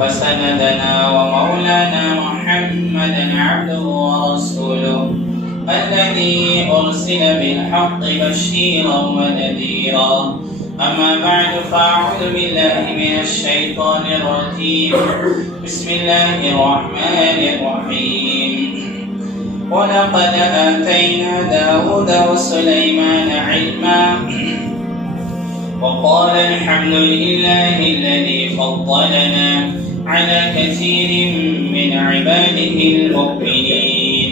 فسندنا ومولانا محمدا عبده ورسوله الذي أرسل بالحق بشيرا ونذيرا. أما بعد فأعوذ بالله من الشيطان الرجيم. بسم الله الرحمن الرحيم. ولقد آتينا داود وسليمان علما وقال الحمد لله الذي فضلنا على كثير من عباده المؤمنين.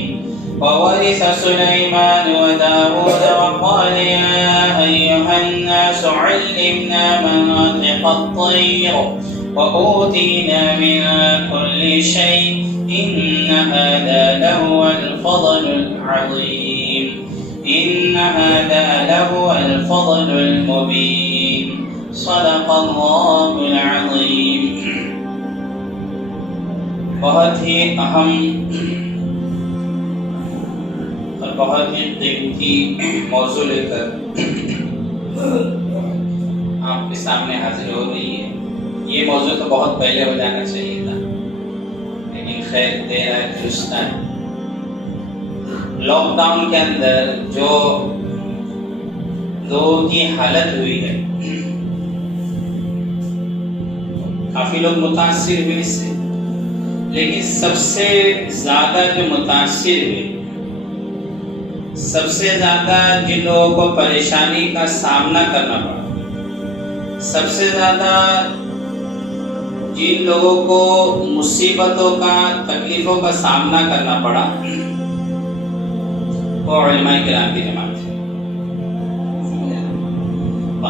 وورث سليمان وداود وقال يا أيها الناس علمنا مناطق الطير وأوتينا من كل شيء إن هذا لهو الفضل العظيم. إن هذا لهو الفضل المبين. صدق الله العظيم. بہت ہی اہم اور بہت ہی قیمتی موضوع لے کر آپ کے سامنے حاضر ہو رہی ہے. یہ موضوع تو بہت پہلے ہو جانا چاہیے تھا، لیکن خیر دیر ہے درست ہے. لاک ڈاؤن کے اندر جو لوگوں کی حالت ہوئی ہے، کافی لوگ متاثر ہوئے اس سے، لیکن سب سے زیادہ جو متاثر ہوئے، سب سے زیادہ جن لوگوں کو پریشانی کا سامنا کرنا پڑا، سب سے زیادہ جن لوگوں کو مصیبتوں کا، تکلیفوں کا سامنا کرنا پڑا، وہ علماء کرام کی جماعت ہے.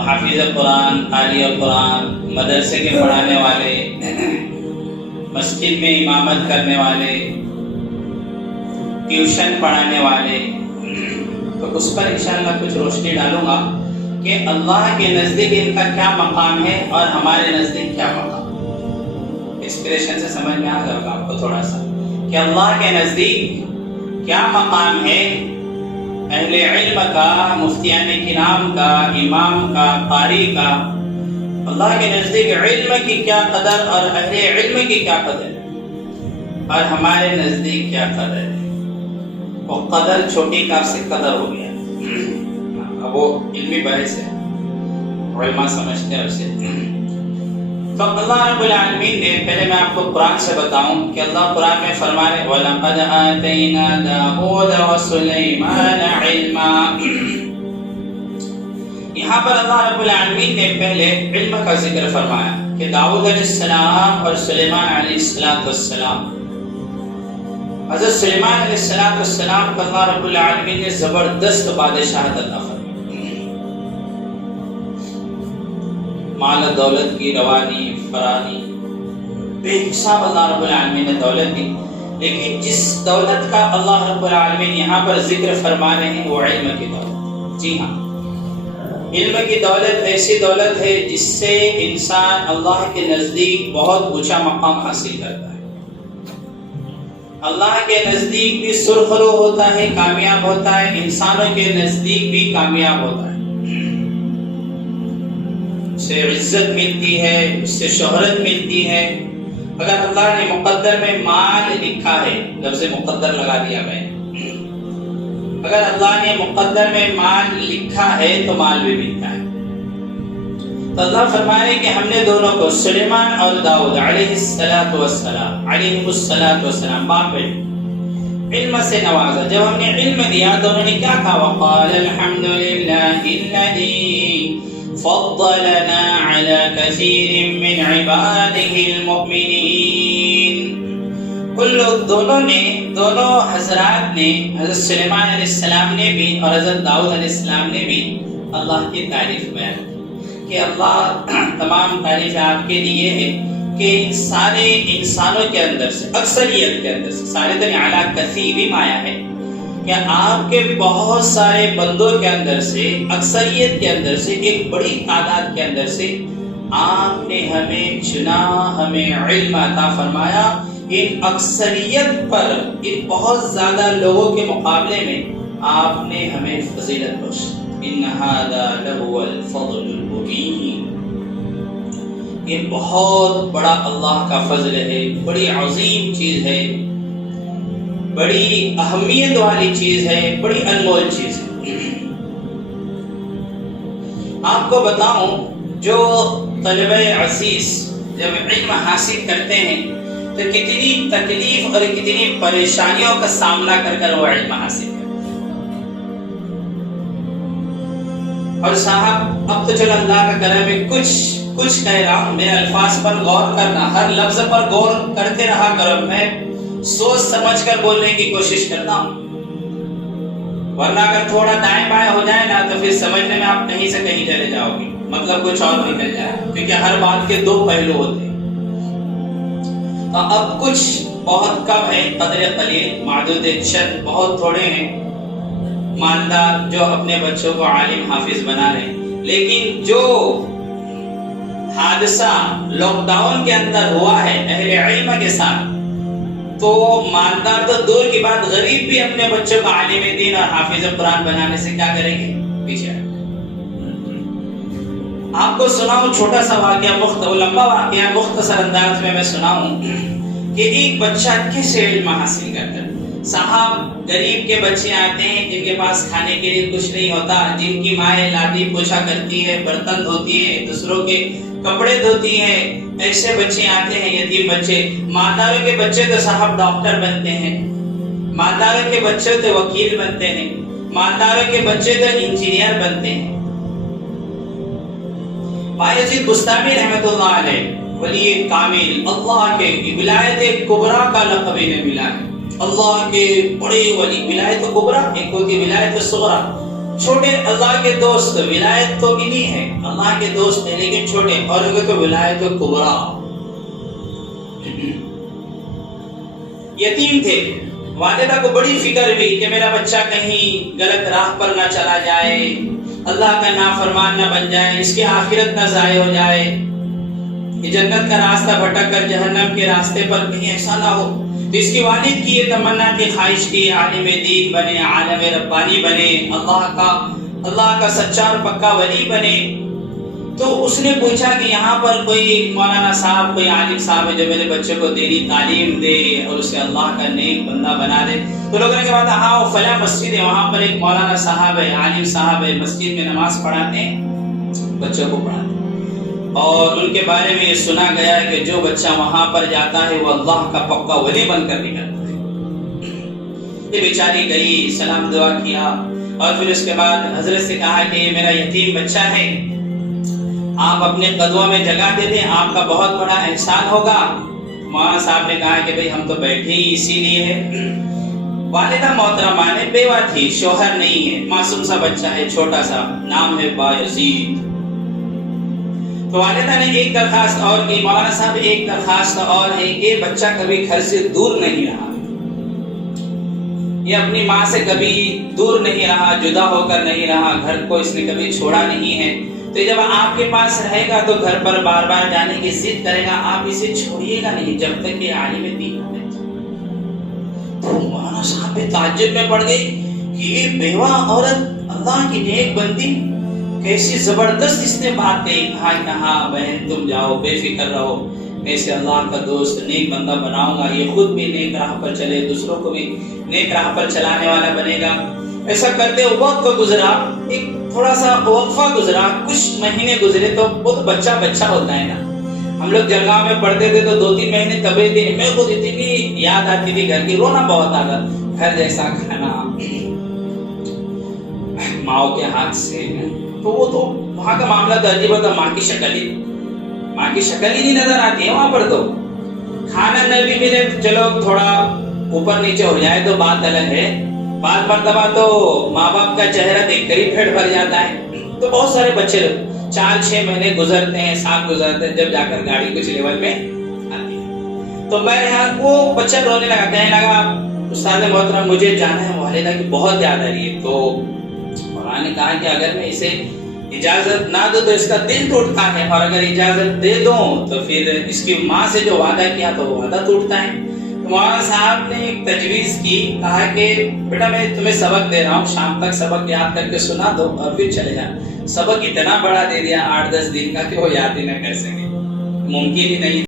حافظ قرآن، قاری قرآن، مدرسے کے پڑھانے والے، مسجد میں امامت کرنے والے، ٹیوشن پڑھانے والے. تو اس پر انشاءاللہ کچھ روشنی ڈالوں گا کہ اللہ کے نزدیک ان کا کیا مقام ہے اور ہمارے نزدیک کیا مقام. انسپریشن سے سمجھ میں آ جائے گا آپ کو تھوڑا سا کہ اللہ کے نزدیک کیا مقام ہے اہل علم کا، مفتیان کرام کا، امام کا، قاری کا. اللہ کے نزدیک علم کی کیا قدر اور اہل علم کی کیا قدر اور ہمارے نزدیک کیا قدر ہے. وہ قدر چھوٹی کاف سے قدر ہو گیا. اب وہ علمی بحث ہے، علماء سمجھتے ہیں اسے. تو اللہ رب العالمین نے، پہلے میں آپ کو قرآن سے بتاؤں کہ اللہ قرآن میں فرما رہے وَلَقَدْ آتَيْنَا دَاوُودَ وَسُلَيْمَانَ عِلْمًا. یہاں پر اللہ رب العالمین نے پہلے علم کا ذکر فرمایا کہ داؤد علیہ السلام اور سلیمان علیہ السلام. حضرت سلیمان علیہ السلام کو اللہ رب العالمین نے زبردست بادشاہت عطا فرمائی. مال دولت کی روانی فرانی بے حساب اللہ رب العالمین نے دولت دی. لیکن جس دولت کا اللہ رب العالمین یہاں پر ذکر فرما رہے ہیں وہ علم کی دولت. جی ہاں، علم کی دولت ایسی دولت ہے جس سے انسان اللہ کے نزدیک بہت اونچا مقام حاصل کرتا ہے. اللہ کے نزدیک بھی سرخرو ہوتا ہے، کامیاب ہوتا ہے، انسانوں کے نزدیک بھی کامیاب ہوتا ہے. اس سے عزت ملتی ہے، اس سے شہرت ملتی ہے. اگر اللہ نے مقدر میں مال لکھا ہے، لفظ مقدر لگا دیا میں، اگر اللہ نے مقدر میں مال لکھا ہے تو مال بھی ملتا ہے. تو اللہ فرمائے کہ ہم نے دونوں کو، سلیمان اور داؤد علیہ السلام باپ بیٹے، علم سے نوازا. جب ہم نے علم دیا تو انہوں نے کیا کہا؟ وقال الحمد للہ الذی فضلنا على كثير من عباده المؤمنين. ان لوگ دونوں حضرات نے، حضرت سلیمان علیہ السلام نے بھی اور حضرت داؤد علیہ السلام نے بھی اللہ کی تعریف بیان کی کہ اللہ تمام تعریف آپ کے لیے ہے کہ سارے انسانوں کے اندر سے، اکثریت کے اندر سے، سارے دن اعلیٰ کثیر آیا ہے کہ آپ کے بہت سارے بندوں کے اندر سے، اکثریت کے اندر سے، ایک بڑی تعداد کے اندر سے آپ نے ہمیں چنا، ہمیں علم عطا فرمایا. ان اکثریت پر، ان بہت زیادہ لوگوں کے مقابلے میں آپ نے ہمیں فضیلت بخشی. ان ھذا لہو الفضل المبین. یہ بہت بڑا اللہ کا فضل ہے، بڑی عظیم چیز ہے، بڑی اہمیت والی چیز ہے، بڑی انمول چیز ہے۔ آپ کو بتاؤں، جو طلبہ عزیز جب علم حاصل کرتے ہیں تو کتنی تکلیف اور کتنی پریشانیوں کا سامنا کر وہ علم حاصل کرتے ہیں۔ اور صاحب اب تو چلو اللہ کا کرم ہے، کچھ کہہ رہا ہوں، میرے الفاظ پر غور کرنا، ہر لفظ پر غور کرتے رہا کرو، میں سوچ سمجھ کر بولنے کی کوشش کرتا ہوں، ورنہ اگر تھوڑا دائیں بائیں ہو جائے نا تو پھر سمجھنے میں آپ کہیں سے کہیں چلے جاؤ گے، مطلب کچھ اور نکل جائے، کیونکہ ہر بات کے دو پہلو ہوتے ہیں۔ تو اب کچھ بہت کم ہے، قدر قلیل، معدود چند، بہت تھوڑے ہیں مالدار جو اپنے بچوں کو عالم حافظ بنا رہے ہیں، لیکن جو حادثہ لاک ڈاؤن کے اندر ہوا ہے اہل علم کے ساتھ، تو مالدار تو دور کی بات، غریب بھی اپنے بچوں کو عالم دین اور حافظ قرآن بنانے سے کیا کریں گے؟ پیچھے۔ آپ کو سناؤں چھوٹا سا واقعہ، لمبا واقعہ مختصر انداز میں سناؤں کہ ایک بچہ کیسے علم حاصل کرتا ہے۔ صاحب غریب کے بچے آتے ہیں جن کے پاس کھانے کے لیے کچھ نہیں ہوتا، جن کی مائیں لاتی پوچھا کرتی ہے، برتن دھوتی ہے، دوسروں کے کپڑے دھوتی ہیں، ایسے بچے آتے ہیں، یتیم بچے۔ مالداروں کے بچے تو صاحب ڈاکٹر بنتے ہیں، مالداروں کے بچے تو وکیل بنتے ہیں، مالداروں کے بچے تو انجینئر بنتے ہیں۔ بایزید بستامی رحمۃ اللہ علیہ ولی کامل، اللہ کے ولایت کبریٰ کا لقب انہیں ملا ہے، اللہ کے بڑے ولی۔ ولایت کبریٰ ایک ہوتی ولایت صغریٰ، چھوٹے اللہ کے دوست، ولایت تو بھی نہیں ہے، اللہ کے دوست ہیں لیکن چھوٹے، اور ان کو تو ولایت کبریٰ۔ یتیم تھے، والدہ کو بڑی فکر ہوئی کہ میرا بچہ کہیں غلط راہ پر نہ چلا جائے، اللہ کا نافرمان نہ بن جائے، اس کی آخرت نہ ضائع ہو جائے، کہ جنت کا راستہ بھٹک کر جہنم کے راستے پر کہیں ایسا نہ ہو۔ تو اس کی والد کی یہ تمنا کی، خواہش کی عالم دین بنے، عالم ربانی بنے، اللہ کا سچا اور پکا ولی بنے۔ تو اس نے پوچھا کہ یہاں پر کوئی مولانا صاحب، کوئی عالم صاحب ہے جو میرے بچے کو دینی تعلیم دے اور اسے اللہ کا نیک بندہ بنا دے؟ تو لوگوں نے کہا ہاں وہ فلاں مسجد ہے، وہاں پر ایک مولانا صاحب ہے، عالم صاحب ہے، مسجد میں نماز پڑھاتے ہیں، بچوں کو پڑھاتے ہیں، اور ان کے بارے میں یہ سنا گیا ہے کہ جو بچہ وہاں پر جاتا ہے وہ اللہ کا پکا ولی بن کر نکلتا ہے۔ یہ بیچاری گئی، سلام دعا کیا، اور پھر اس کے بعد حضرت سے کہا کہ یہ میرا یتیم بچہ ہے، آپ اپنے قدموں میں جگہ دے دیں، آپ کا بہت بڑا احسان ہوگا۔ مولانا صاحب نے کہا کہ بھئی ہم تو بیٹھے ہی اسی لیے ہے۔ والدہ محترمہ نے بیوہ تھی، شوہر نہیں ہے، معصوم سا بچہ ہے، چھوٹا سا، نام ہے بایزید۔ تو والدہ نے ایک درخواست اور کی، مولانا صاحب ایک درخواست اور ہے کہ بچہ کبھی گھر سے دور نہیں رہا، یہ اپنی ماں سے کبھی دور نہیں رہا، جدا ہو کر نہیں رہا، گھر کو اس نے کبھی چھوڑا نہیں ہے، تو جب آپ کے پاس رہے گا تو گھر پر بار بار جانے کی ضد کرے گا، آپ اسے چھوڑیے گا نہیں جب تک کہ عالم دین ہو جائے۔ تو مولانا صاحب پہ تعجب میں پڑ گئی کہ یہ بیوہ عورت اللہ کی نیک بندی، کیسی زبردست اس نے بات کہی۔ کہا بہن تم جاؤ، بے فکر رہو، میں اسے اللہ کا دوست نیک بندہ بناؤں گا، یہ خود بھی نیک راہ پر چلے، دوسروں کو بھی نیک راہ پر چلانے والا بنے گا۔ ایسا کرتے وقت گزرا، ایک تھوڑا سا وقفہ گزرا، کچھ مہینے گزرے، تو وہ تو بچہ ہوتا ہے نا، ہم لوگ جلگاؤں میں پڑھتے تھے تو 2-3 مہینے طبیعت تھی، میں خود اتنی یاد آتی تھی گھر کی، رونا بہت آتا، گھر جیسا کھانا ماؤں کے ہاتھ سے، تو وہ تو وہاں کا معاملہ تو عجیب ہوتا، ماں کی شکل ہی نہیں نظر آتی ہے وہاں پر، تو کھانا نہ بھی ملے چلو تھوڑا اوپر نیچے ہو جائے تو بات الگ ہے، بعض مرتبہ تو ماں باپ کا چہرہ دیکھ کر ہی پیٹ بھر جاتا ہے۔ تو بہت سارے بچے 4-6 مہینے گزرتے ہیں، سال گزرتے ہیں، جب جا کر گاڑی کچھ لیول میں آتی ہے۔ تو میں یہاں وہ بچہ رونے لگا، کہنے لگا استاد محترم مجھے جانا ہے، والدہ کی بہت یاد آ رہی ہے۔ تو قرآن نے کہا کہ اگر میں اسے اجازت نہ دوں تو اس کا دل ٹوٹتا ہے، اور اگر اجازت دے دوں تو پھر اس کی ماں سے جو وعدہ کیا تو وہ وعدہ ٹوٹتا ہے۔ مولانا صاحب نے ایک تجویز کی، کہا کہ بیٹا میں تمہیں سبق دے رہا ہوں، شام تک سبق یاد کر کے سنا دو اور پھر چلے جا۔ سبق اتنا بڑا دے دیا 8-10 دن کا کہ وہ یاد ہی نہ کر سکے۔ ممکن ہی نہیں